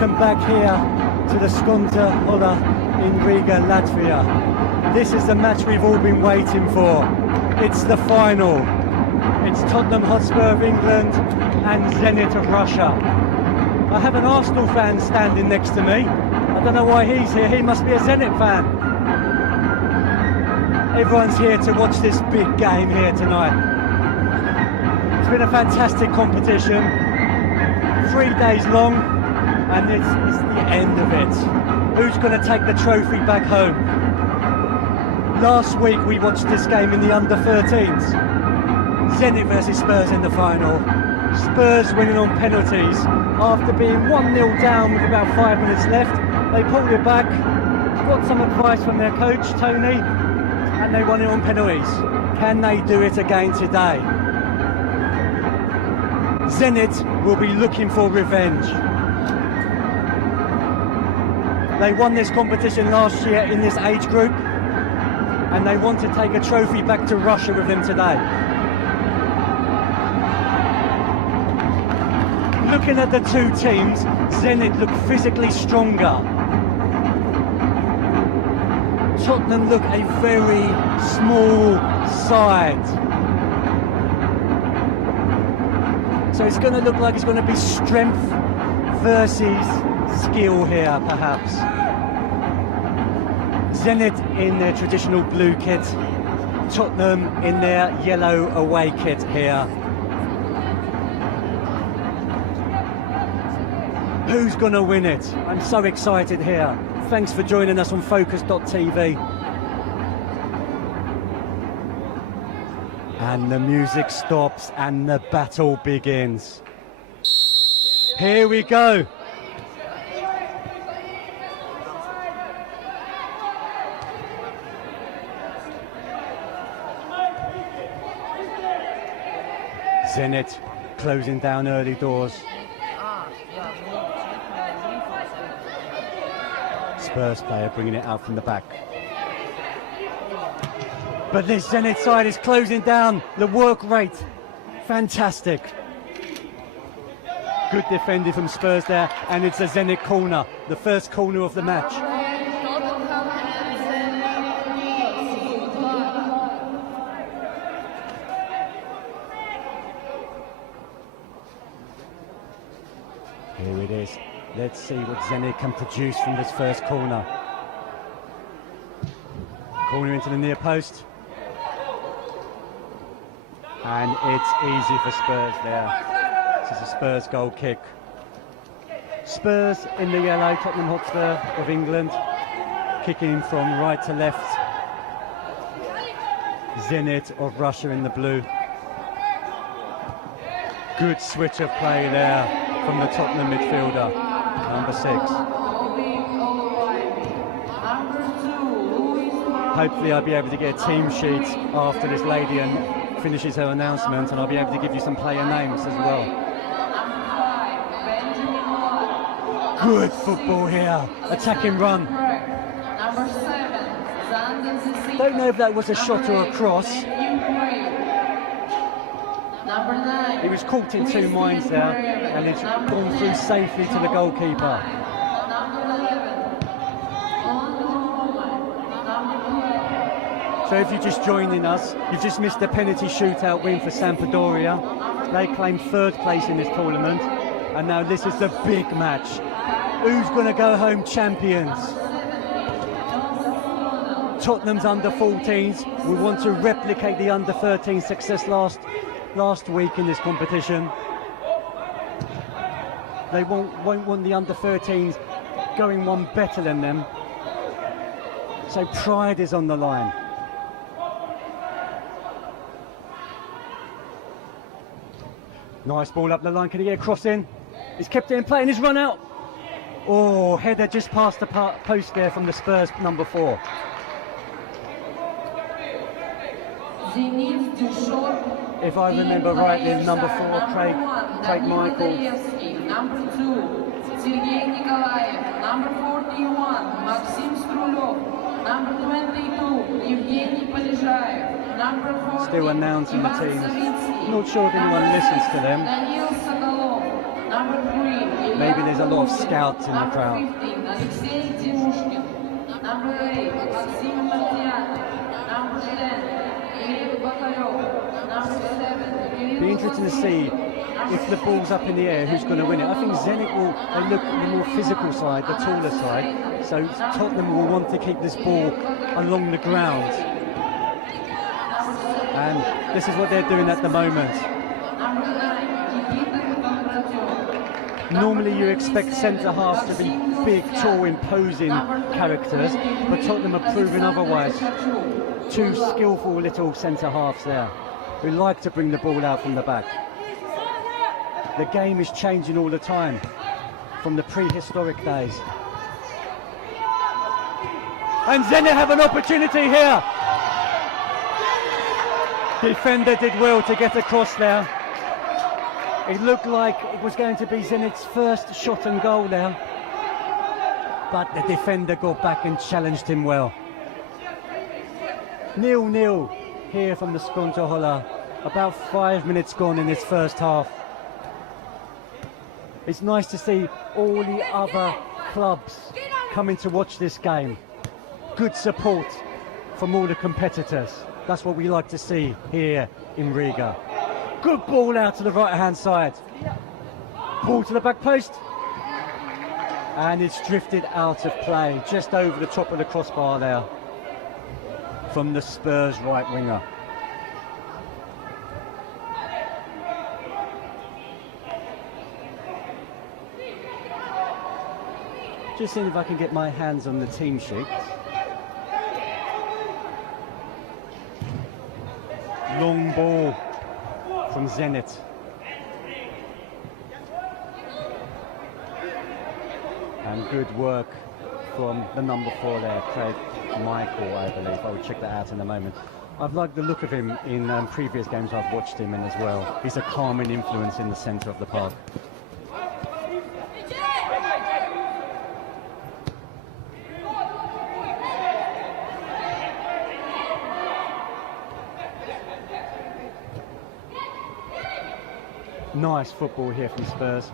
Welcome back here to the Skonto Holla in Riga, Latvia. This is the match we've all been waiting for. It's the final. It's Tottenham Hotspur of England and Zenit of Russia. I have an Arsenal fan standing next to me. I don't know why he's here. He must be a Zenit fan. Everyone's here to watch this big game here tonight. It's been a fantastic competition. 3 days long, and it's the end of it. Who's going to take the trophy back home? Last week we watched this game in the under-13s. Zenit versus Spurs in the final. Spurs winning on penalties. After being 1-0 down with about 5 minutes left, they pulled it back, got some advice from their coach, Tony, and they won it on penalties. Can they do it again today? Zenit will be looking for revenge. They won this competition last year in this age group, and they want to take a trophy back to Russia with them today. Looking at the two teams, Zenit look physically stronger. Tottenham look a very small side. So it's going to look like it's going to be strength versus skill here, perhaps. Zenit in their traditional blue kit, Tottenham in their yellow away kit here. Who's going to win it? I'm so excited here. Thanks for joining us on Focus.tv. And the music stops and the battle begins. Here we go. Zenit closing down early doors. Spurs player bringing it out from the back. But this Zenit side is closing down. The work rate, fantastic. Good defending from Spurs there, and it's a Zenit corner, the first corner of the match. Here it is. Let's see what Zenit can produce from this first corner. Corner into the near post. And it's easy for Spurs there. This is a Spurs goal kick. Spurs in the yellow, Tottenham Hotspur of England, kicking from right to left. Zenit of Russia in the blue. Good switch of play there from the Tottenham midfielder, number 6. Hopefully I'll be able to get a team sheet after this lady and finishes her announcement, and I'll be able to give you some player names as well. Good football here, attacking run. Don't know if that was a shot or a cross. He was caught in two minds there, and it's gone through safely to the goalkeeper. So if you're just joining us, you've just missed a penalty shootout win for Sampdoria. They claim third place in this tournament, and now this is the big match. Who's going to go home champions? Tottenham's under-14s will want to replicate the under-13 success last week in this competition. They won't want the under-13s going one better than them. So pride is on the line. Nice ball up the line. Can he get a cross in? He's kept it in play and he's run out. Oh, header just past the post there from the Spurs number 4. If I remember rightly, number 4, Craig Michael. Number 2, Sergei Nikolaev. Number 41, Maxim Strulov. Number 22, Evgeny Polizhayev. Number 40, still announcing the teams. Not sure if anyone listens to them. Daniil Sokolov. Number 3, Maybe there's a lot of scouts in the crowd. Number 8, Maxim Number 10, Number 7, Be interesting to see if the ball's up in the air, who's going to win it. I think Zenit will look at the more physical side, the taller side. So Tottenham will want to keep this ball along the ground. And this is what they're doing at the moment. Normally you expect centre-halves to be big, tall, imposing characters, but Tottenham are proving otherwise. Two skillful little centre-halves there who like to bring the ball out from the back. The game is changing all the time from the prehistoric days. And Zenit have an opportunity here. Defender did well to get across there. It looked like it was going to be Zenit's first shot and goal there, but the defender got back and challenged him well. 0-0 here from the Skontohola. About 5 minutes gone in this first half. It's nice to see all the other clubs coming to watch this game. Good support from all the competitors. That's what we like to see here in Riga. Good ball out to the right-hand side. Ball to the back post. And it's drifted out of play, just over the top of the crossbar there, from the Spurs right winger. Just seeing if I can get my hands on the team sheet. Long ball from Zenit. And good work from the number 4 there, Craig Michael, I believe. I will check that out in a moment. I've liked the look of him in previous games I've watched him in as well. He's a calming influence in the centre of the park. Nice football here from Spurs.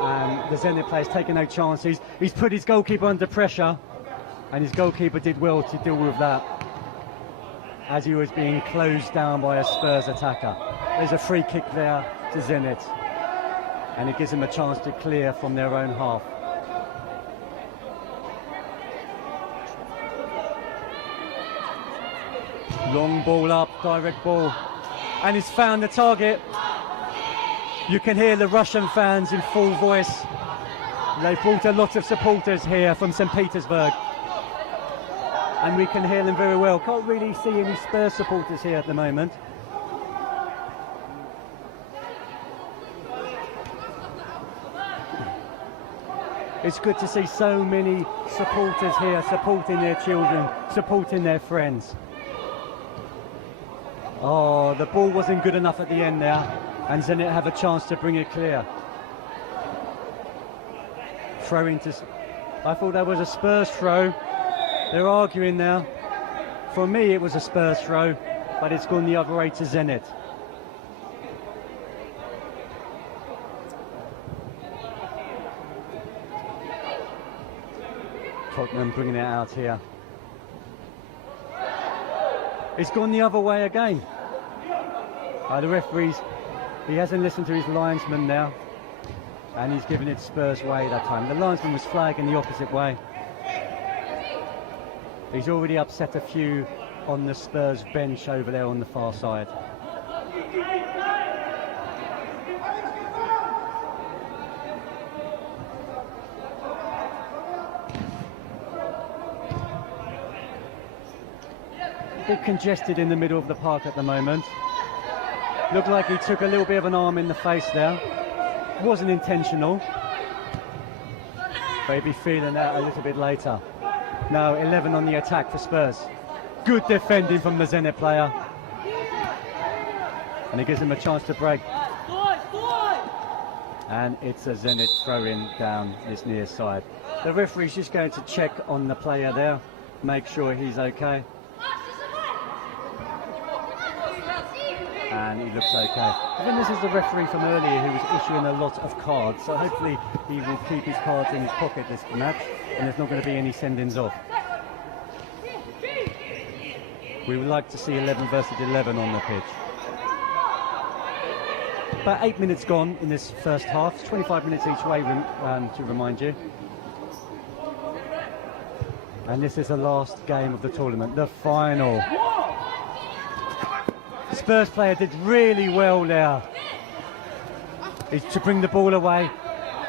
And the Zenit player's taking no chances. He's put his goalkeeper under pressure, and his goalkeeper did well to deal with that as he was being closed down by a Spurs attacker. There's a free kick there to Zenit, and it gives him a chance to clear from their own half. Long ball up, direct ball, and he's found the target. You can hear the Russian fans in full voice. They've brought a lot of supporters here from St. Petersburg, and we can hear them very well. Can't really see any Spurs supporters here at the moment. It's good to see so many supporters here supporting their children, supporting their friends. Oh, the ball wasn't good enough at the end there, and Zenit have a chance to bring it clear. Throw into... I thought that was a Spurs throw. They're arguing now. For me, it was a Spurs throw, but it's gone the other way to Zenit. Tottenham bringing it out here. It's gone the other way again. The referee's, he hasn't listened to his linesman now, and he's given it Spurs way that time. The linesman was flagging the opposite way. He's already upset a few on the Spurs bench over there on the far side. A bit congested in the middle of the park at the moment. Looked like he took a little bit of an arm in the face there. Wasn't intentional, but he'll be feeling that a little bit later. Now 11 on the attack for Spurs. Good defending from the Zenit player, and it gives him a chance to break. And it's a Zenit throw-in down this near side. The referee's just going to check on the player there, make sure he's okay. and he looks okay. I think this is the referee from earlier who was issuing a lot of cards, so hopefully he will keep his cards in his pocket this match, and there's not going to be any sendings off. We would like to see 11 versus 11 on the pitch. About 8 minutes gone in this first half, 25 minutes each way to remind you. And this is the last game of the tournament, the final. Spurs player did really well there. He's to bring the ball away,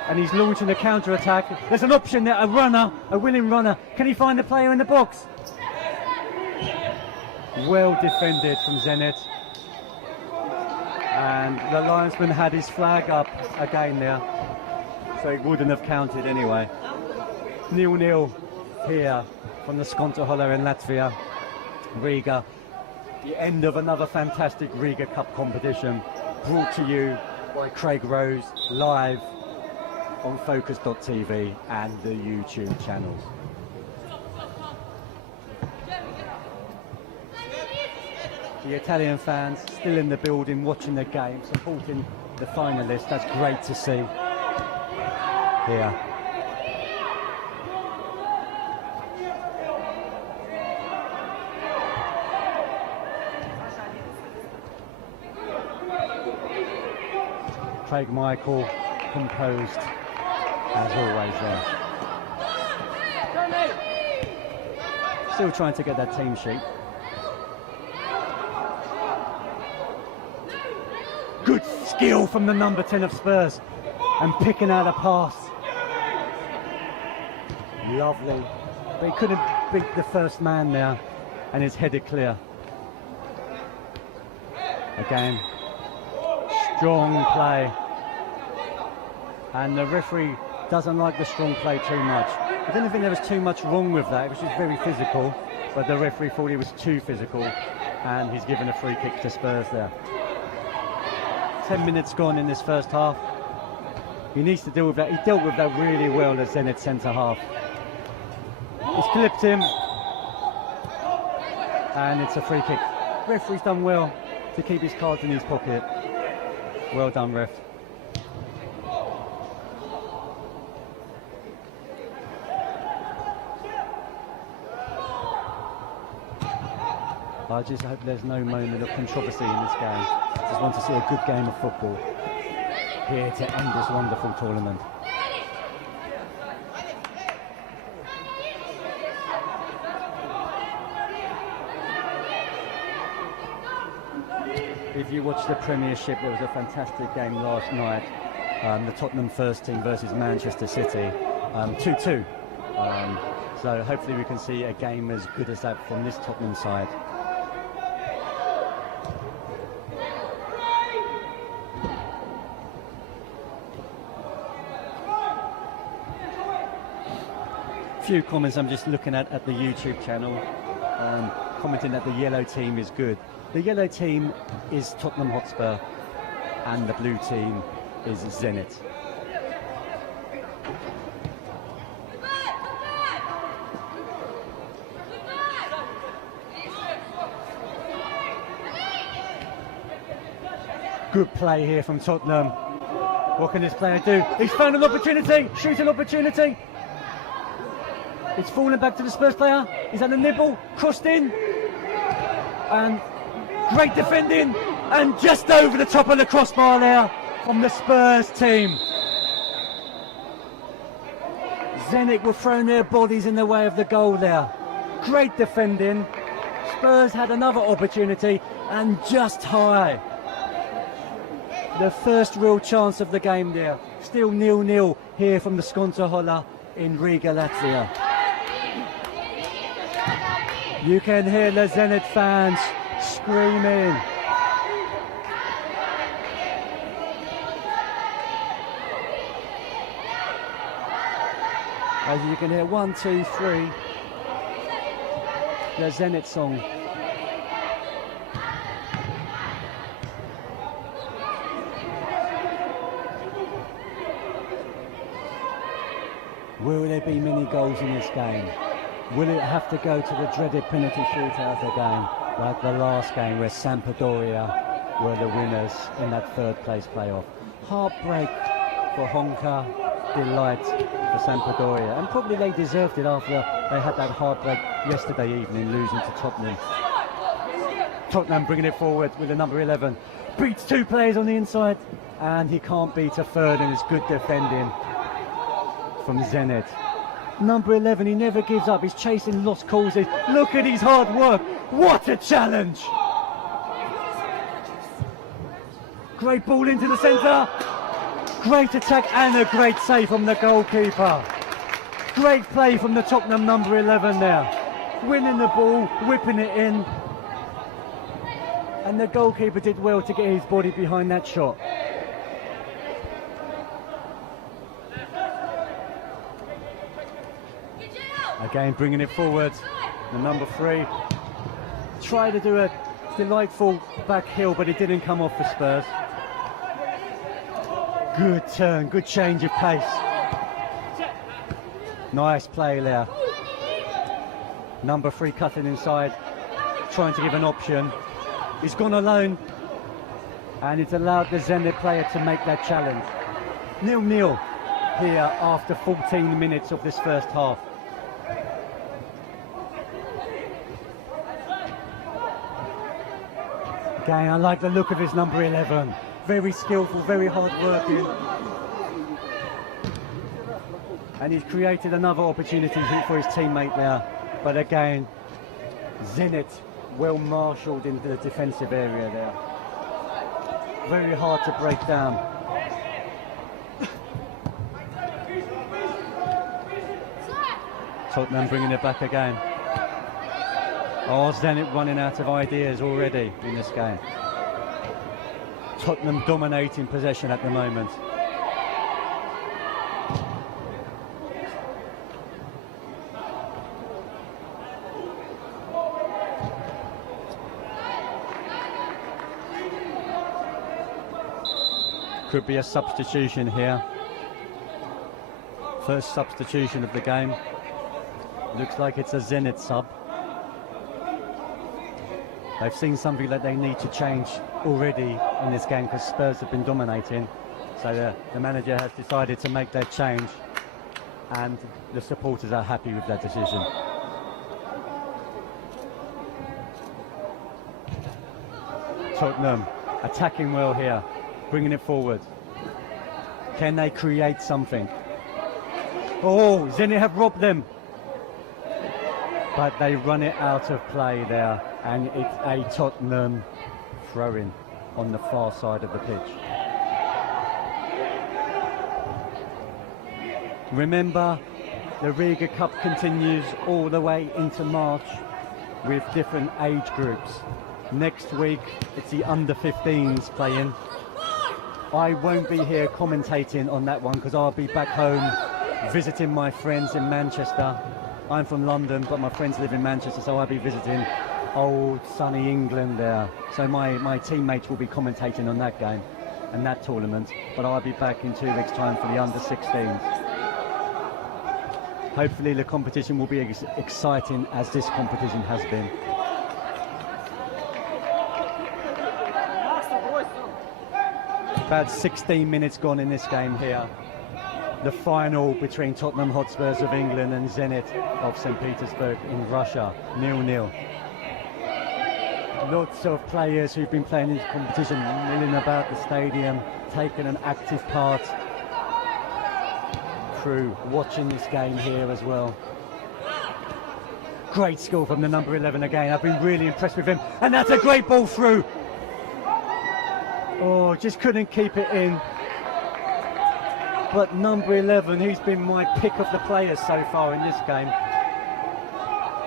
and he's launching a counter-attack. There's an option there, a runner, a willing runner. Can he find the player in the box? Well defended from Zenit. And the linesman had his flag up again there, so he wouldn't have counted anyway. 0-0 here from the Zenit-Tottenham in Latvia, Riga. The end of another fantastic Riga Cup competition, brought to you by Craig Rose, live on Focus.tv and the YouTube channels. The Italian fans still in the building, watching the game, supporting the finalists. That's great to see here. Craig Michael, composed as always there. Still trying to get that team sheet. Good skill from the number 10 of Spurs, and picking out a pass. Lovely. But he couldn't beat the first man there, and it's headed clear. Again, strong play. And the referee doesn't like the strong play too much. I didn't think there was too much wrong with that. It was just very physical, but the referee thought it was too physical, and he's given a free kick to Spurs there. 10 minutes gone in this first half. He needs to deal with that. He dealt with that really well as Zenit centre half. He's clipped him, and it's a free kick. Referee's done well to keep his cards in his pocket. Well done, ref. I just hope there's no moment of controversy in this game. I just want to see a good game of football here to end this wonderful tournament. If you watch the Premiership, there was a fantastic game last night. The Tottenham first team versus Manchester City, 2-2. So hopefully we can see a game as good as that from this Tottenham side. Few comments I'm just looking at the YouTube channel, commenting that the yellow team is good. The yellow team is Tottenham Hotspur and the blue team is Zenit. Good play here from Tottenham. What can this player do? He's found an opportunity, shooting opportunity. It's falling back to the Spurs player. He's had a nibble, crossed in, and great defending, and just over the top of the crossbar there from the Spurs team. Zenit were throwing their bodies in the way of the goal there. Great defending. Spurs had another opportunity, and just high. The first real chance of the game there. Still 0-0 here from the Zenit-Tottenham in Riga, Latvia. You can hear the Zenit fans screaming. As you can hear, 1, 2, 3, the Zenit song. Will there be many goals in this game? Will it have to go to the dreaded penalty shootout again, like the last game where Sampdoria were the winners in that third place playoff. Heartbreak for Honka, delight for Sampdoria, and probably they deserved it after they had that heartbreak yesterday evening, losing to Tottenham. Tottenham bringing it forward with the number 11. Beats two players on the inside, and he can't beat a third, and it's good defending from Zenit. Number 11, he never gives up. He's chasing lost causes. Look at his hard work. What a challenge! Great ball into the centre. Great attack and a great save from the goalkeeper. Great play from the Tottenham number 11 there. Winning the ball, whipping it in. And the goalkeeper did well to get his body behind that shot. Again, bringing it forward. The number 3 tried to do a delightful back heel, but it didn't come off for Spurs. Good turn, good change of pace. Nice play there. Number 3 cutting inside, trying to give an option. He's gone alone, and it's allowed the Zenit player to make that challenge. 0-0 here after 14 minutes of this first half. Again, I like the look of his number 11. Very skillful, very hard working. And he's created another opportunity for his teammate there. But again, Zenit well marshalled into the defensive area there. Very hard to break down. Tottenham bringing it back again. Oh, Zenit running out of ideas already in this game. Tottenham dominating possession at the moment. Could be a substitution here. First substitution of the game. Looks like it's a Zenit sub. They've seen something that they need to change already in this game because Spurs have been dominating. So the manager has decided to make that change, and the supporters are happy with that decision. Tottenham attacking well here, bringing it forward. Can they create something? Oh, Zenit have robbed them. But they run it out of play there, and it's a Tottenham throw-in on the far side of the pitch. Remember, the Riga Cup continues all the way into March with different age groups. Next week, it's the under-15s playing. I won't be here commentating on that one because I'll be back home visiting my friends in Manchester. I'm from London, but my friends live in Manchester, so I'll be visiting old sunny England there. So my teammates will be commentating on that game and that tournament, but I'll be back in 2 weeks' time for the under-16s. Hopefully the competition will be as exciting as this competition has been. About 16 minutes gone in this game here. The final between Tottenham Hotspurs of England and Zenit of St. Petersburg in Russia, 0-0. Lots of players who've been playing in this competition milling about the stadium, taking an active part through watching this game here as well. Great skill from the number 11 again. I've been really impressed with him, and that's a great ball through. Oh, just couldn't keep it in. But number 11, he's been my pick of the players so far in this game.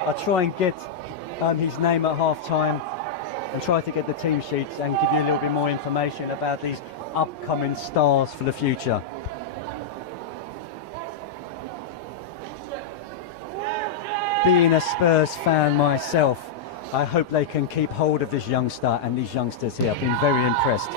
I'll try and get his name at half-time and try to get the team sheets and give you a little bit more information about these upcoming stars for the future. Being a Spurs fan myself, I hope they can keep hold of this youngster and these youngsters here. I've been very impressed.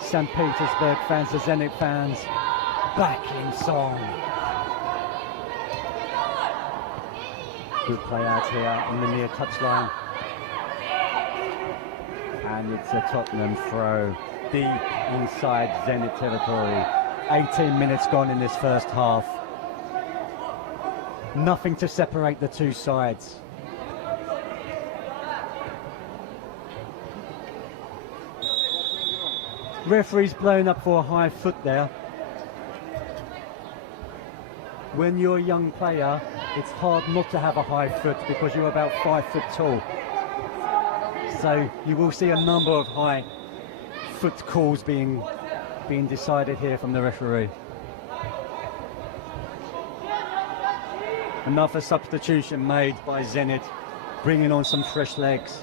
St. Petersburg fans, the Zenit fans, back in song. Good play out here on the near touchline. And it's a Tottenham throw deep inside Zenit territory. 18 minutes gone in this first half. Nothing to separate the two sides. Referee's blown up for a high foot there. When you're a young player, it's hard not to have a high foot because you're about 5 foot tall. So you will see a number of high foot calls being decided here from the referee. Another substitution made by Zenit, bringing on some fresh legs.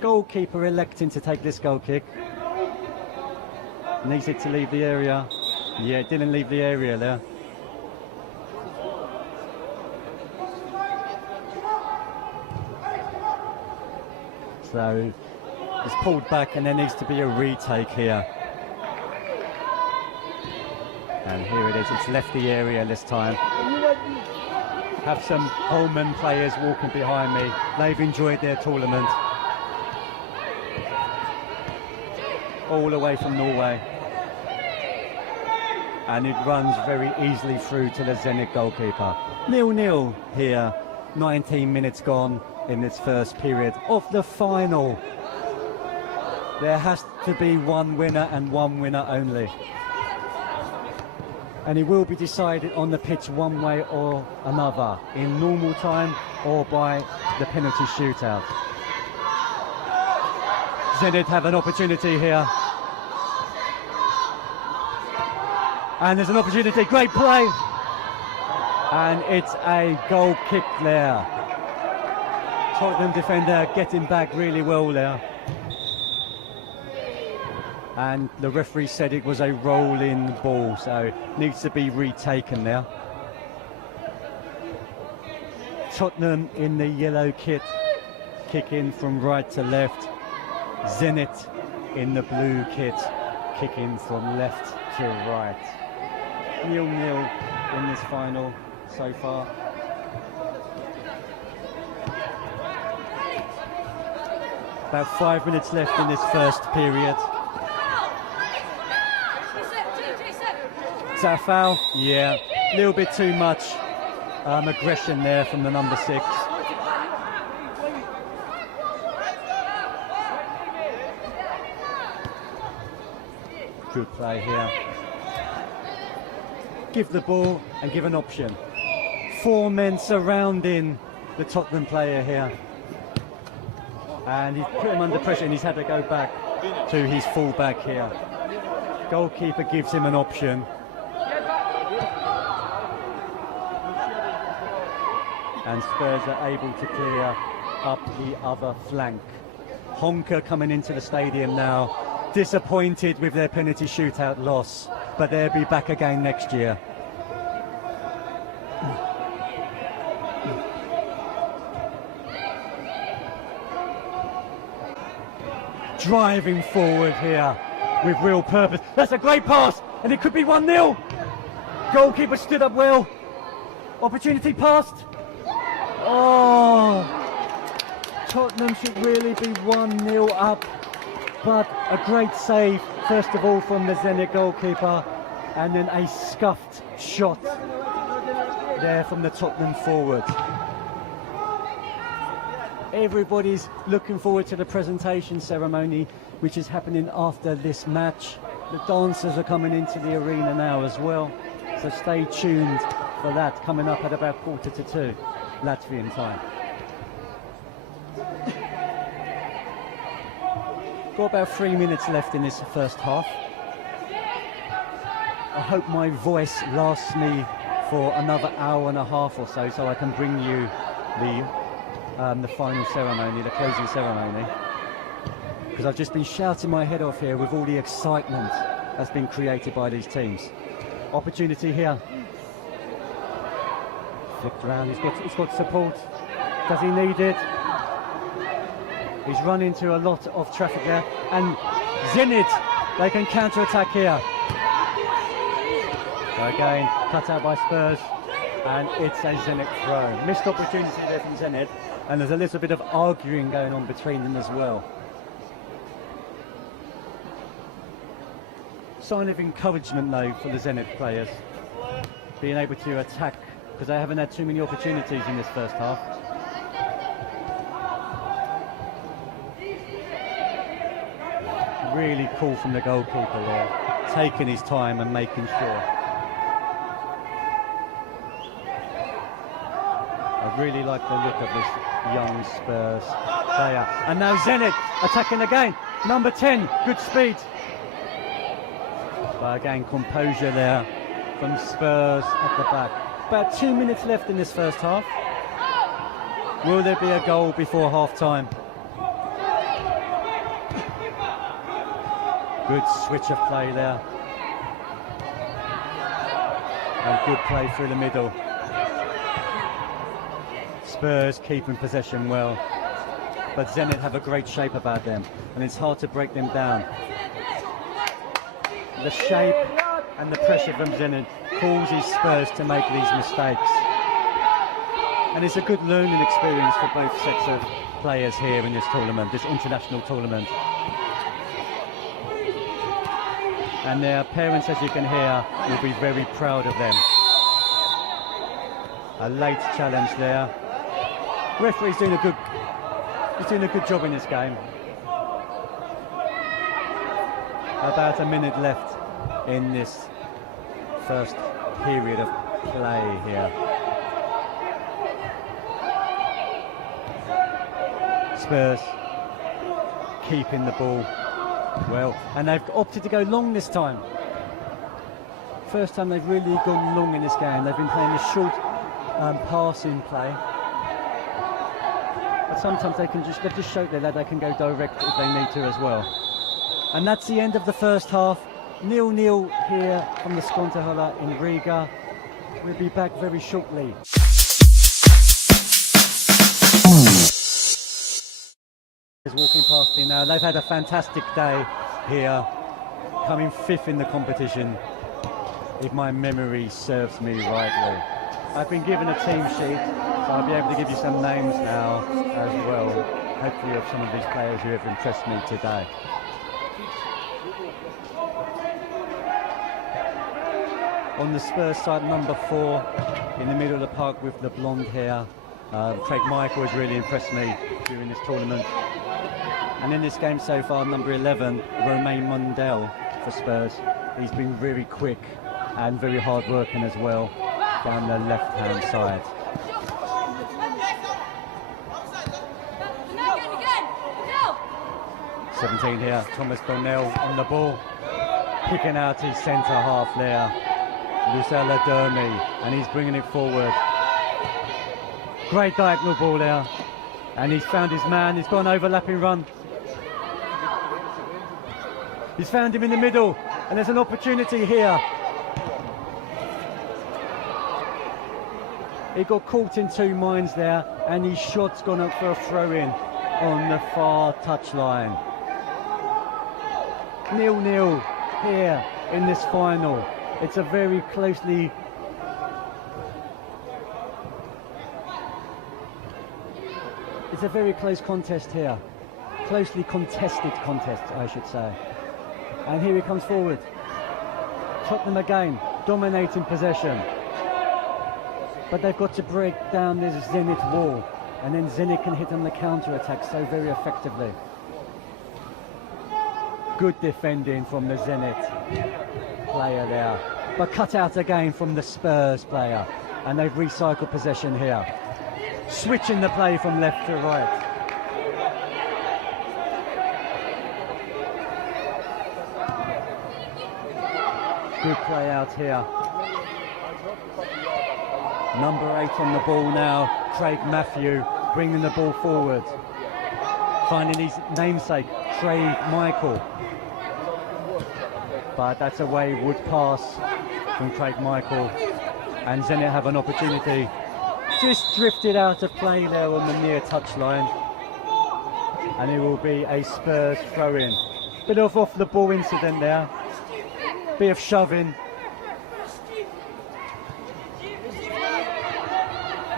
Goalkeeper electing to take this goal kick. Needs it to leave the area. Yeah, it didn't leave the area there. So it's pulled back and there needs to be a retake here. And here it is, it's left the area this time. Have some Holman players walking behind me. They've enjoyed their tournament. All the way from Norway. And it runs very easily through to the Zenit goalkeeper. 0-0 here, 19 minutes gone in this first period of the final. There has to be one winner and one winner only. And it will be decided on the pitch one way or another, in normal time or by the penalty shootout. Zenit have an opportunity here. And there's an opportunity, great play. And it's a goal kick there. Tottenham defender getting back really well there. And the referee said it was a rolling ball, so it needs to be retaken there. Tottenham in the yellow kit, kicking from right to left. Zenit in the blue kit, kicking from left to right. 0-0 in this final so far. About 5 minutes left in this first period. Is that a foul? Yeah, a little bit too much aggression there from the number 6. Good play here. Give the ball and give an option. 4 men surrounding the Tottenham player here. And he's put him under pressure and he's had to go back to his full back here. Goalkeeper gives him an option. And Spurs are able to clear up the other flank. Honka coming into the stadium now, disappointed with their penalty shootout loss, but they'll be back again next year. Driving forward here with real purpose. That's a great pass, and it could be 1-0. Goalkeeper stood up well. Opportunity passed. Oh, Tottenham should really be 1-0 up, but a great save, first of all, from the Zenit goalkeeper, and then a scuffed shot there from the Tottenham forward. Everybody's looking forward to the presentation ceremony, which is happening after this match. The dancers are coming into the arena now as well, so stay tuned for that, coming up at about 1:45 Latvian time. Got about 3 minutes left in this first half. I hope my voice lasts me for another hour and a half or so I can bring you the final ceremony, the closing ceremony. Because I've just been shouting my head off here with all the excitement that's been created by these teams. Opportunity here. Flicked around, he's got support. Does he need it? He's run into a lot of traffic there. And Zenit, they can counter-attack here. So again, cut out by Spurs. and it's a Zenit throw. Missed opportunity there from Zenit, and there's a little bit of arguing going on between them as well. Sign of encouragement though for the Zenit players, being able to attack, because they haven't had too many opportunities in this first half. Really cool from the goalkeeper there, taking his time and making sure. I really like the look of this young Spurs player. And now Zenit attacking again. Number 10, good speed. But again, composure there from Spurs at the back. About 2 minutes left in this first half. Will there be a goal before half time? Good switch of play there. And good play through the middle. Spurs keeping possession well. But Zenit have a great shape about them, and it's hard to break them down. The shape and the pressure from Zenit causes Spurs to make these mistakes. And it's a good learning experience for both sets of players here in this tournament, this international tournament. And their parents, as you can hear, will be very proud of them. A late challenge there. Referee's doing a good job in this game. About a minute left in this first period of play here. Spurs keeping the ball well, and they've opted to go long this time. First time they've really gone long in this game. They've been playing a short passing play, but sometimes they've just showed that they can go direct if they need to as well. And that's the end of the first half. 0-0 here from the Zenit-Tottenham in Riga. We'll be back very shortly. Is walking past me now. They've had a fantastic day here, coming 5th in the competition, if my memory serves me rightly. I've been given a team sheet, so I'll be able to give you some names now as well, hopefully of some of these players who have impressed me today. On the Spurs side, number 4 in the middle of the park with the blonde hair. Craig Michael has really impressed me during this tournament. And in this game so far, number 11, Romain Mundell for Spurs. He's been very quick and very hard working as well down the left-hand side. 17 here, Thomas Donnell on the ball, picking out his centre half there, Lucella Dermy, and he's bringing it forward. Great diagonal ball there, and he's found his man. He's got an overlapping run. He's found him in the middle, and there's an opportunity here. He got caught in two minds there, and his shot's gone up for a throw-in on the far touchline. 0-0 here in this final. It's a very closely close contest here. Closely contested contest, I should say. And here he comes forward. Tottenham again, dominating possession. But they've got to break down this Zenit wall, and then Zenit can hit on the counter-attack so very effectively. Good defending from the Zenit player there, but cut out again from the Spurs player, and they've recycled possession here. Switching the play from left to right. Good play out here. Number 8 on the ball now, Craig Matthew, bringing the ball forward. Finding his namesake, Craig Michael. But that's a wayward pass from Craig Michael. And Zenit have an opportunity. Just drifted out of play there on the near touchline. And it will be a Spurs throw-in. Bit of off the ball incident there. Bit of shoving.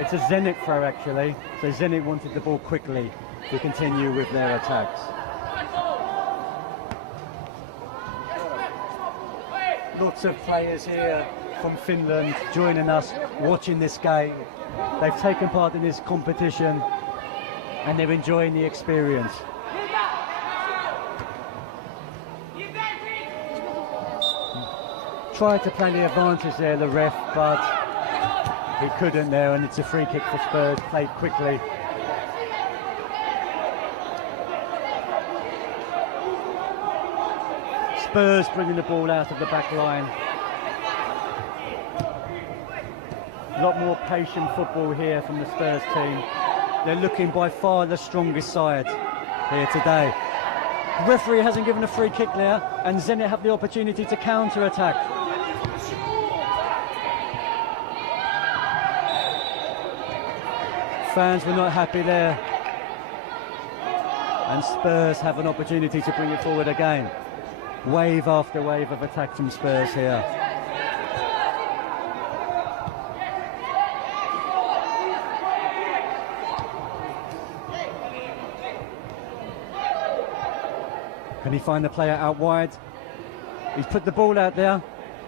It's a Zenit throw actually, so Zenit wanted the ball quickly to continue with their attacks. Lots of players here from Finland joining us, watching this game. They've taken part in this competition and they're enjoying the experience. Tried to play the advantage there, the ref, but he couldn't there, and it's a free kick for Spurs, played quickly. Spurs bringing the ball out of the back line. A lot more patient football here from the Spurs team. They're looking by far the strongest side here today. The referee hasn't given a free kick there, and Zenit have the opportunity to counter-attack. Fans were not happy there, and Spurs have an opportunity to bring it forward again. Wave after wave of attack from Spurs here. Can he find the player out wide? He's put the ball out there,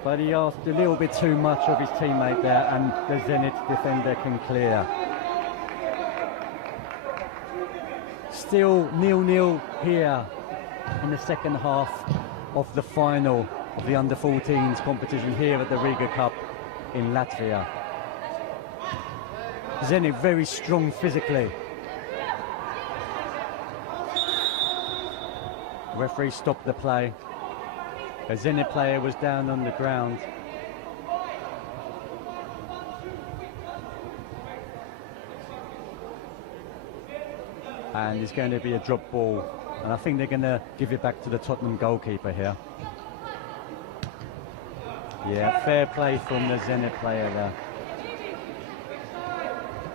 but he asked a little bit too much of his teammate there, and the Zenit defender can clear. Still 0-0 here in the second half of the final of the under-14s competition here at the Riga Cup in Latvia. Zenit very strong physically. Referee stopped the play. A Zenit player was down on the ground. And it's going to be a drop ball, and I think they're going to give it back to the Tottenham goalkeeper here. Yeah, fair play from the Zenit player there.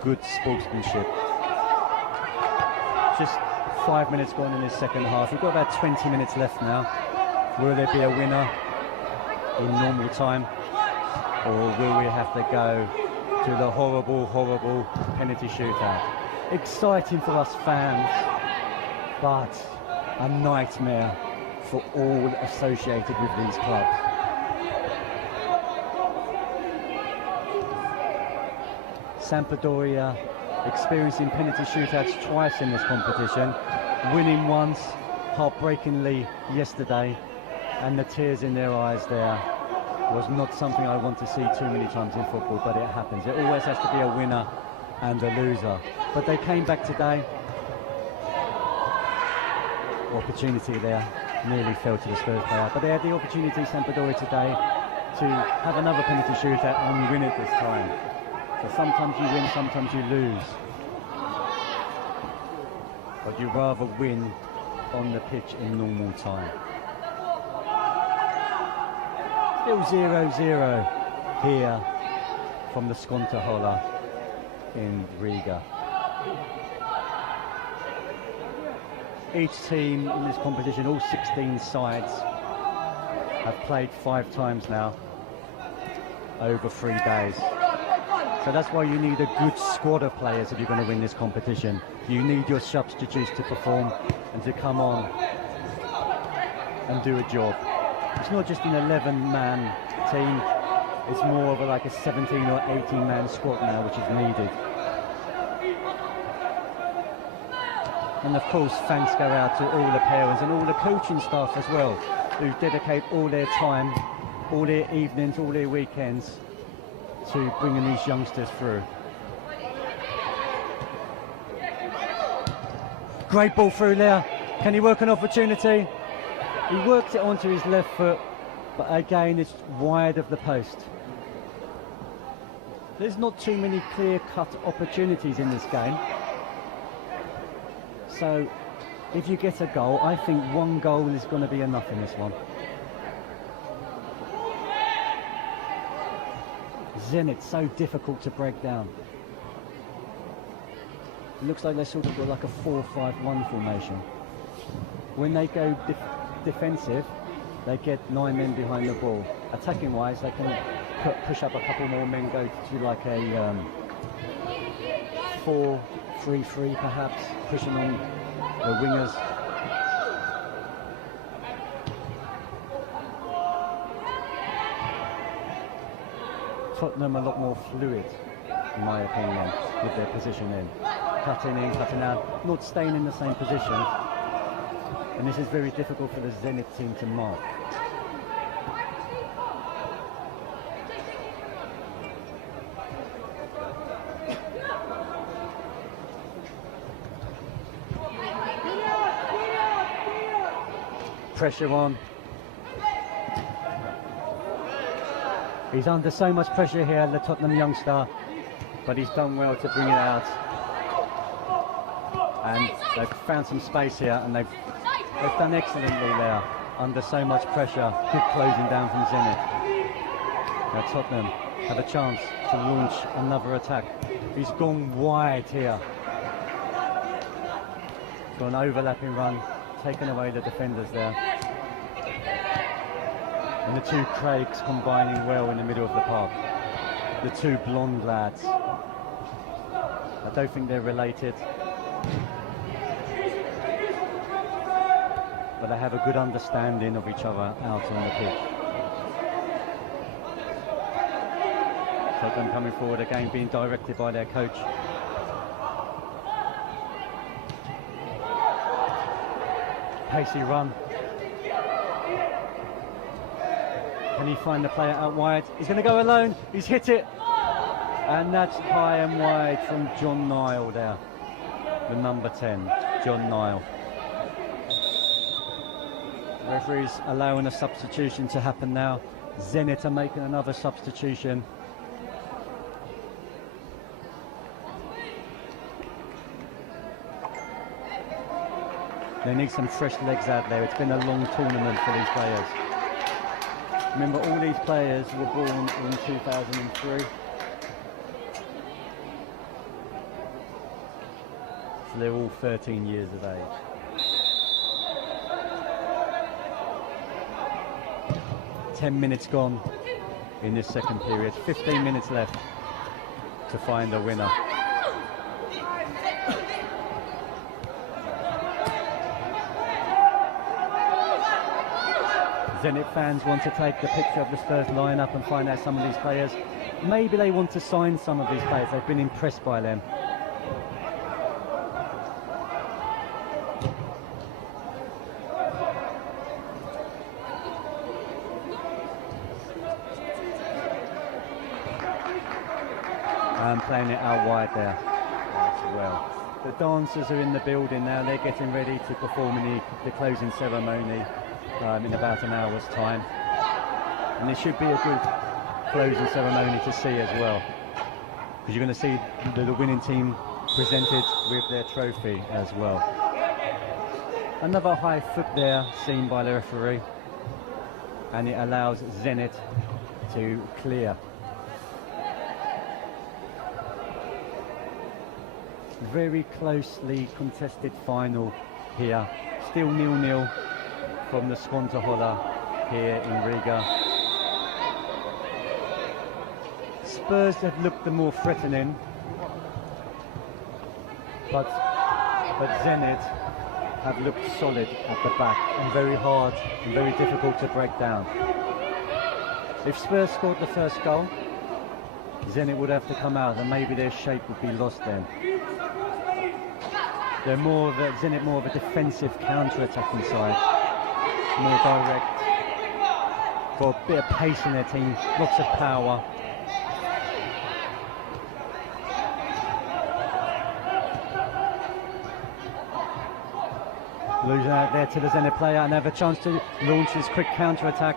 Good sportsmanship. Just 5 minutes gone in this second half. We've got about 20 minutes left now. Will there be a winner in normal time, or will we have to go to the horrible, horrible penalty shootout? Exciting for us fans, but a nightmare for all associated with these clubs. Sampdoria experiencing penalty shootouts twice in this competition, winning once heartbreakingly yesterday, and the tears in their eyes there was not something I want to see too many times in football, but it happens. It always has to be a winner and a loser. But they came back today. Opportunity there, nearly fell to the Spurs player, but they had the opportunity, Sampdoria, today to have another penalty shootout and win it this time. So sometimes you win, sometimes you lose. But you rather win on the pitch in normal time. Still 0-0 here from the Skontaholla in Riga. Each team in this competition, all 16 sides, have played 5 times now over 3 days. So that's why you need a good squad of players if you're going to win this competition. You need your substitutes to perform and to come on and do a job. It's not just an 11-man team, it's more of like a 17 or 18-man squad now, which is needed. And of course, thanks go out to all the parents and all the coaching staff as well, who dedicate all their time, all their evenings, all their weekends to bringing these youngsters through. Great ball through there. Can he work an opportunity? He worked it onto his left foot, but again it's wide of the post. There's not too many clear-cut opportunities in this game. So if you get a goal, I think 1 goal is going to be enough in this one. Zenit so difficult to break down. It looks like they sort of got like a 4-5-1 formation. When they go defensive, they get 9 men behind the ball. Attacking wise, they can push up a couple more men, go to like a 4-3-3 perhaps, pushing on the wingers. Tottenham a lot more fluid, in my opinion, with their position in. Cutting in, cutting out, not staying in the same position. And this is very difficult for the Zenit team to mark. Pressure on. He's under so much pressure here, the Tottenham youngster, but he's done well to bring it out. And they've found some space here, and they've done excellently there, under so much pressure. Good closing down from Zenit. Now Tottenham have a chance to launch another attack. He's gone wide here. Got an overlapping run, taken away the defenders there. And the two Craigs combining well in the middle of the park. The two blonde lads. I don't think they're related, but they have a good understanding of each other out on the pitch. Tottenham coming forward again, being directed by their coach. Pacey run. Can he find the player out wide? He's going to go alone. He's hit it. And that's high and wide from John Niall there. The number 10, John Niall. The referee's allowing a substitution to happen now. Zenit are making another substitution. They need some fresh legs out there. It's been a long tournament for these players. Remember, all these players were born in 2003. So they're all 13 years of age. Ten minutes gone in this second period. 15 minutes left to find a winner. Zenit fans want to take the picture of the Spurs lineup and find out some of these players. Maybe they want to sign some of these players. They've been impressed by them. And playing it out wide there as well. The dancers are in the building now. They're getting ready to perform in the closing ceremony in about an hour's time. And it should be a good closing ceremony to see as well, because you're going to see the winning team presented with their trophy as well. Another high foot there seen by the referee, and it allows Zenit to clear. Very closely contested final here, still 0-0 from the Squantaholla here in Riga. Spurs have looked the more threatening, but Zenit have looked solid at the back and very hard and very difficult to break down. If Spurs scored the first goal, Zenit would have to come out and maybe their shape would be lost then. They're more of a, Zenit more of a defensive counter-attacking side, more direct, got a bit of pace in their team, lots of power. Losing out there to the Zenit player and have a chance to launch his quick counter-attack.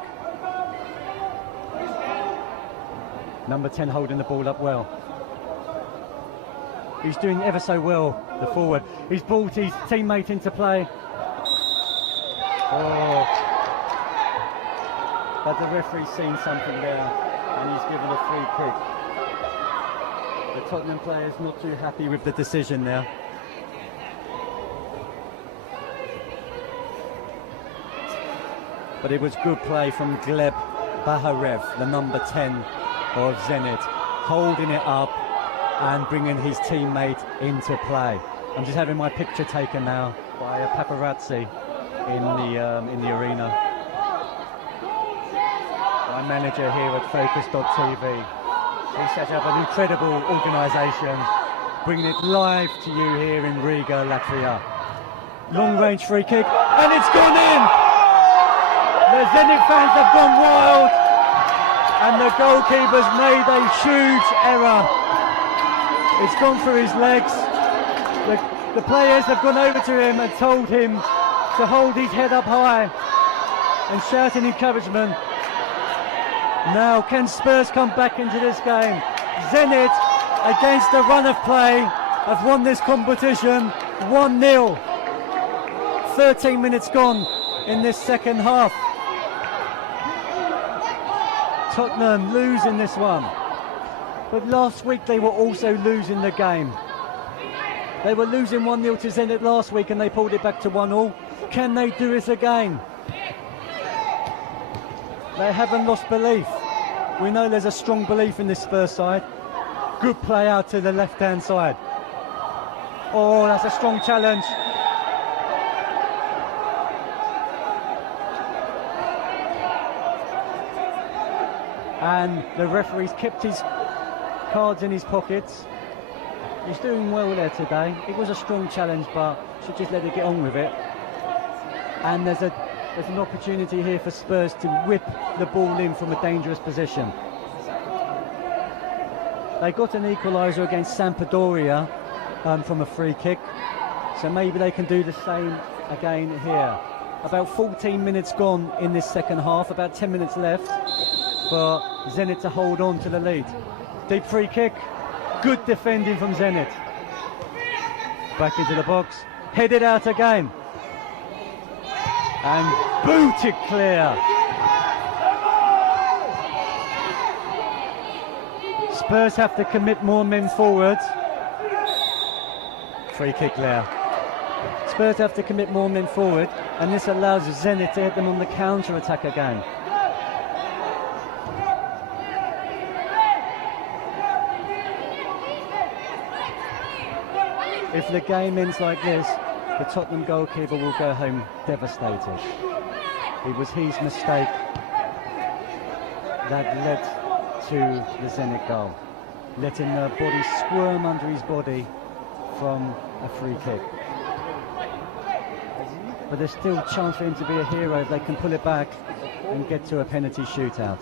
Number 10 holding the ball up well. He's doing ever so well, the forward. He's brought his teammate into play. Oh. But the referee's seen something there and he's given a free kick. The Tottenham player's not too happy with the decision there. But it was good play from Gleb Baharev, the number 10 of Zenit, holding it up and bringing his teammate into play. I'm just having my picture taken now by a paparazzi in the arena. My manager here at Focus.tv. He set up an incredible organisation, bringing it live to you here in Riga, Latvia. Long-range free kick, and it's gone in! The Zenit fans have gone wild, and the goalkeeper's made a huge error. It's gone through his legs. The players have gone over to him and told him to hold his head up high and shout in encouragement. Now, can Spurs come back into this game? Zenit, against the run of play, have won this competition 1-0. 13 minutes gone in this second half. Tottenham losing this one. But last week they were also losing the game. They were losing 1-0 to Zenit last week and they pulled it back to 1-1. Can they do it again? They haven't lost belief. We know there's a strong belief in this Spurs side. Good play out to the left-hand side. Oh, that's a strong challenge. And the referee's kept his cards in his pockets. He's doing well there today. It was a strong challenge, but should just let it get on with it. And there's an opportunity here for Spurs to whip the ball in from a dangerous position. They got an equaliser against Sampdoria from a free kick, so maybe they can do the same again here. About 14 minutes gone in this second half, about 10 minutes left for Zenit to hold on to the lead. Deep free kick, good defending from Zenit. Back into the box, headed out again. And booted clear. Spurs have to commit more men forward. Free kick there. Spurs have to commit more men forward, and this allows Zenit to hit them on the counter-attack again. If the game ends like this, the Tottenham goalkeeper will go home devastated. It was his mistake that led to the Zenit goal, letting the body squirm under his body from a free kick. But there's still a chance for him to be a hero if they can pull it back and get to a penalty shootout.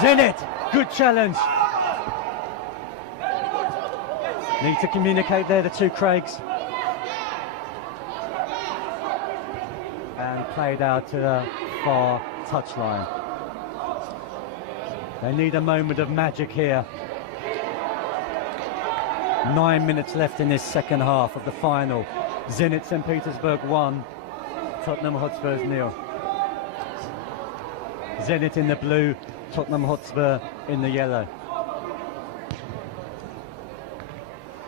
Zenit, good challenge. Need to communicate there, the two Craigs. And played out to the far touchline. They need a moment of magic here. 9 minutes left in this second half of the final. Zenit St. Petersburg 1, Tottenham Hotspur 0. Zenit in the blue, Tottenham Hotspur in the yellow.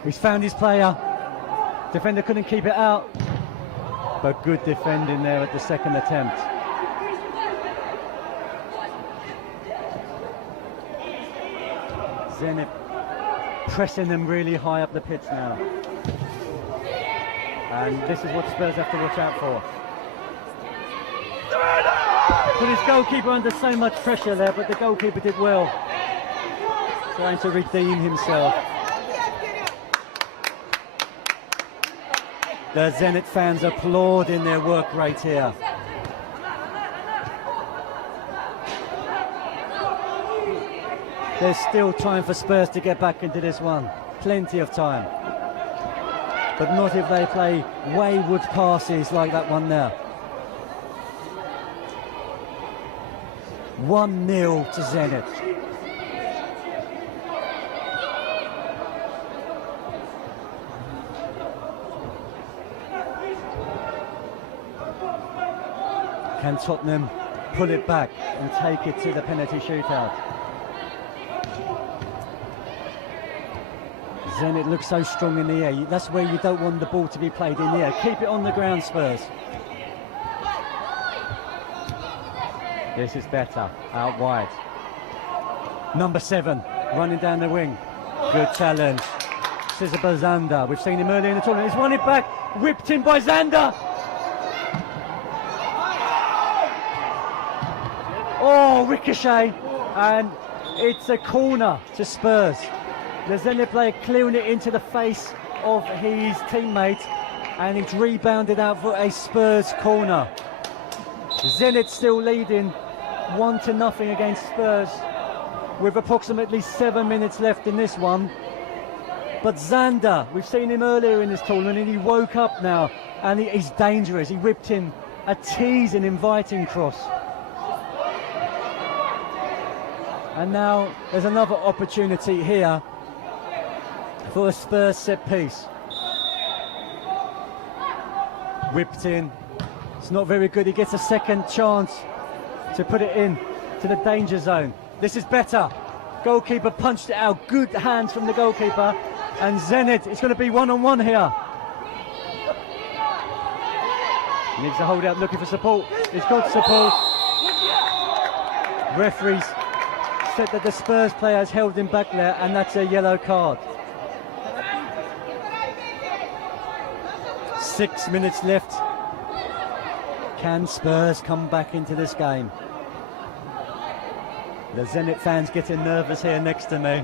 He's found his player. Defender couldn't keep it out, but good defending there at the second attempt. Zenit pressing them really high up the pitch now. And this is what Spurs have to watch out for. Put his goalkeeper under so much pressure there, but the goalkeeper did well, trying to redeem himself. The Zenit fans applauding their work rate here. There's still time for Spurs to get back into this one. Plenty of time. But not if they play wayward passes like that one there. 1-0 to Zenit. Can Tottenham pull it back and take it to the penalty shootout? Zenit looks so strong in the air. That's where you don't want the ball to be played in the air. Keep it on the ground, Spurs. This is better, out wide. Number 7, running down the wing. Good challenge. Isabel Zander. We've seen him earlier in the tournament. He's won it back. Whipped in by Zander. Oh, ricochet. And it's a corner to Spurs. The Zenit player clearing it into the face of his teammate. And it's rebounded out for a Spurs corner. Zenit still leading 1-0 against Spurs, with approximately 7 minutes left in this one. But Zander, we've seen him earlier in this tournament, and he woke up now, and he's dangerous. He whipped in a teasing, inviting cross. And now there's another opportunity here for a Spurs set piece. Whipped in. It's not very good. He gets a second chance to put it in to the danger zone. This is better. Goalkeeper punched it out. Good hands from the goalkeeper. And Zenit, it's going to be one-on-one here. Needs to hold out, looking for support. He's got support. Referees said that the Spurs player has held him back there, and that's a yellow card. 6 minutes left. Can Spurs come back into this game? The Zenit fans getting nervous here next to me.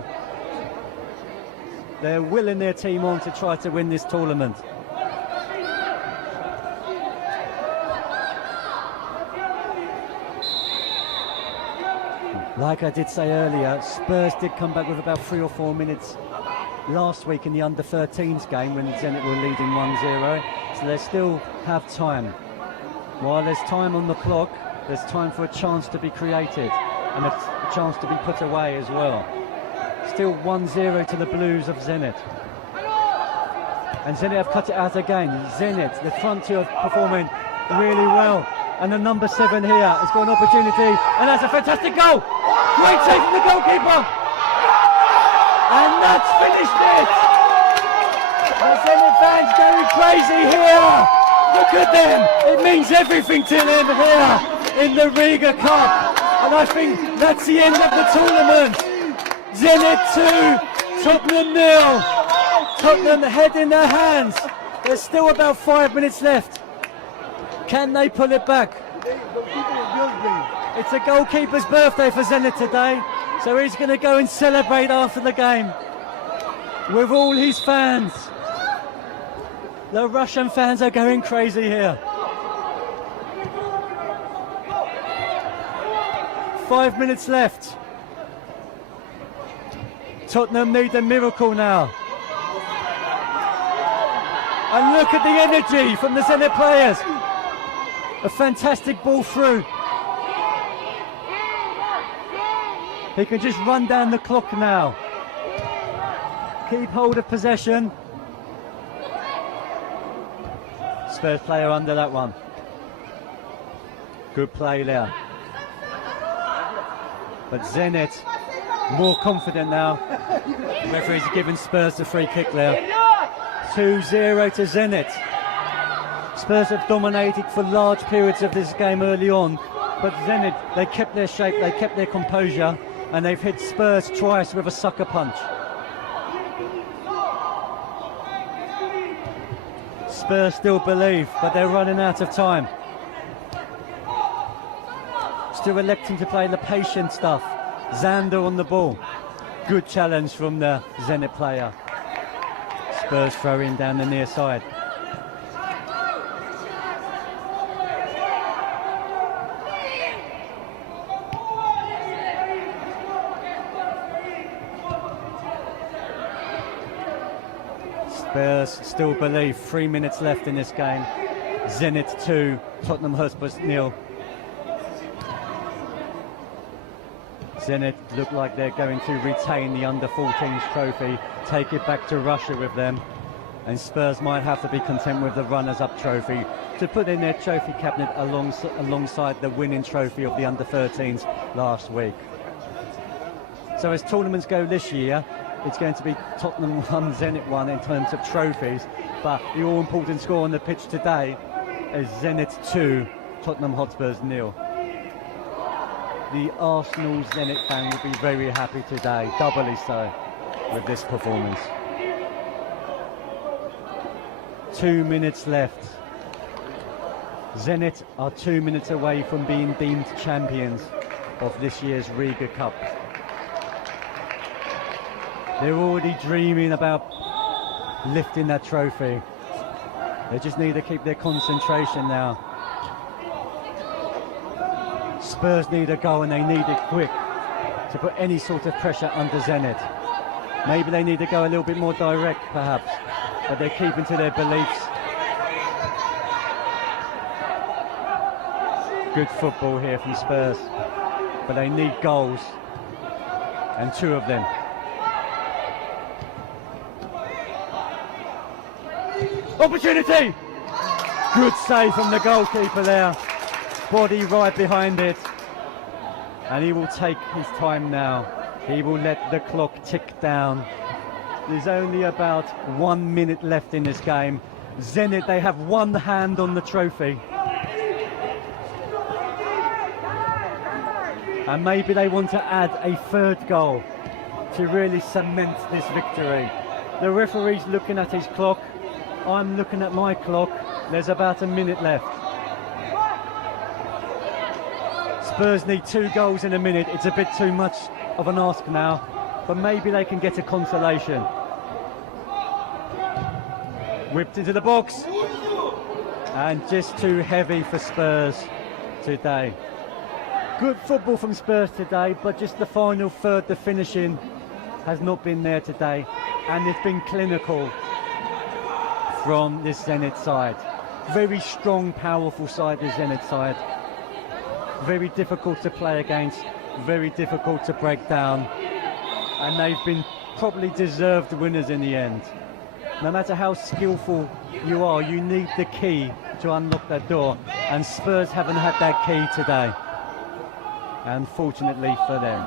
They're willing their team on to try to win this tournament. Like I did say earlier, Spurs did come back with about 3 or 4 minutes last week in the under-13s game when Zenit were leading 1-0, so they still have time. While there's time on the clock, there's time for a chance to be created and a chance to be put away as well. Still 1-0 to the Blues of Zenit. And Zenit have cut it out again. Zenit, the front two are performing really well. And the number 7 here has got an opportunity, and that's a fantastic goal! Great save from the goalkeeper! And that's finished it! The Zenit fans going crazy here! Look at them! It means everything to them here in the Riga Cup! And I think that's the end of the tournament! Zenit 2, Tottenham 0. Tottenham head in their hands. There's still about 5 minutes left. Can they pull it back? It's a goalkeeper's birthday for Zenit today, so he's going to go and celebrate after the game with all his fans. The Russian fans are going crazy here. 5 minutes left. Tottenham need a miracle now. And look at the energy from the Zenit players. A fantastic ball through. He can just run down the clock now. Keep hold of possession. Spurs player under that one. Good play there. But Zenit more confident now. The referee's giving Spurs the free kick there. 2-0 to Zenit. Spurs have dominated for large periods of this game early on, but Zenit, they kept their shape, they kept their composure, and they've hit Spurs twice with a sucker punch. Spurs still believe, but they're running out of time. Still electing to play the patient stuff. Zander on the ball. Good challenge from the Zenit player. Spurs throw in down the near side. Spurs still believe. 3 minutes left in this game. Zenit 2, Tottenham Hotspur 0. Zenit look like they're going to retain the under-14s trophy, take it back to Russia with them, and Spurs might have to be content with the runners-up trophy to put in their trophy cabinet alongside the winning trophy of the under-13s last week. So as tournaments go this year, it's going to be Tottenham 1, Zenit 1 in terms of trophies, but the all-important score on the pitch today is Zenit 2, Tottenham Hotspurs 0. the Arsenal Zenit fan will be very happy today, doubly so, with this performance. 2 minutes left. Zenit are 2 minutes away from being deemed champions of this year's Riga Cup. They're already dreaming about lifting that trophy. They just need to keep their concentration now. Spurs need a goal and they need it quick to put any sort of pressure under Zenit. Maybe they need to go a little bit more direct perhaps, but they're keeping to their beliefs. Good football here from Spurs, but they need goals, and 2 of them. Opportunity! Good save from the goalkeeper there. Body right behind it. And he will take his time now. He will let the clock tick down. There's only about 1 minute left in this game. Zenit, they have one hand on the trophy. And maybe they want to add a 3rd goal to really cement this victory. The referee's looking at his clock. I'm looking at my clock. There's about a minute left. Spurs need 2 goals in a minute. It's a bit too much of an ask now, but maybe they can get a consolation. Whipped into the box, and just too heavy for Spurs today. Good football from Spurs today, but just the final third, the finishing, has not been there today, and it's been clinical from this Zenit side. Very strong, powerful side, the Zenit side. Very difficult to play against, very difficult to break down, and they've been probably deserved winners in the end. No matter how skillful you are, you need the key to unlock that door, and Spurs haven't had that key today, and fortunately for them.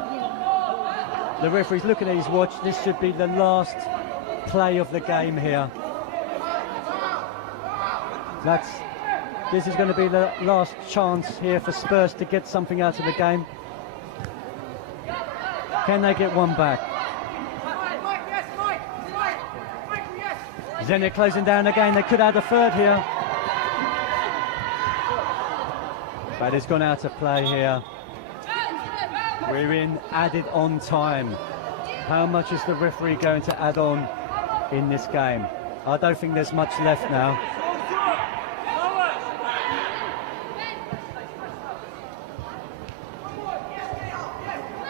The referee's looking at his watch. This should be the last play of the game here. This is going to be the last chance here for Spurs to get something out of the game. Can they get one back? Zenit closing down again. They could add a 3rd here. But it's gone out of play here. We're in added on time. How much is the referee going to add on in this game? I don't think there's much left now.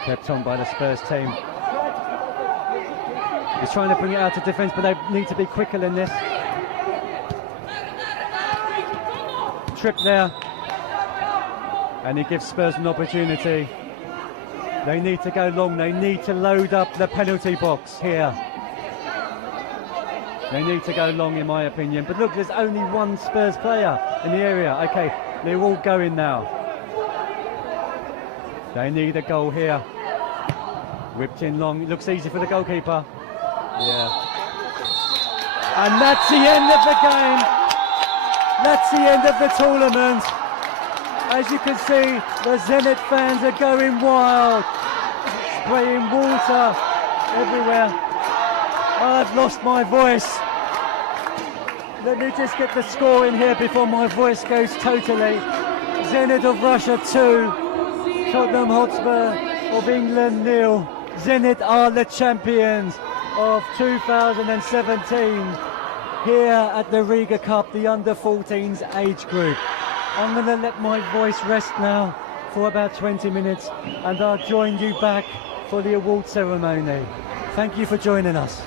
Kept on by the Spurs team. He's trying to bring it out to defence, but they need to be quicker than this. Trip there. And he gives Spurs an opportunity. They need to go long. They need to load up the penalty box here. They need to go long, in my opinion. But look, there's only one Spurs player in the area. Okay, they're all going now. They need a goal here. Whipped in long. It looks easy for the goalkeeper. Yeah. And that's the end of the game. That's the end of the tournament. As you can see, the Zenit fans are going wild, spraying water everywhere. I've lost my voice. Let me just get the score in here before my voice goes totally. Zenit of Russia 2, Tottenham Hotspur of England 0. Zenit are the champions of 2017 here at the Riga Cup, the under-14s age group. I'm going to let my voice rest now for about 20 minutes, and I'll join you back for the award ceremony. Thank you for joining us.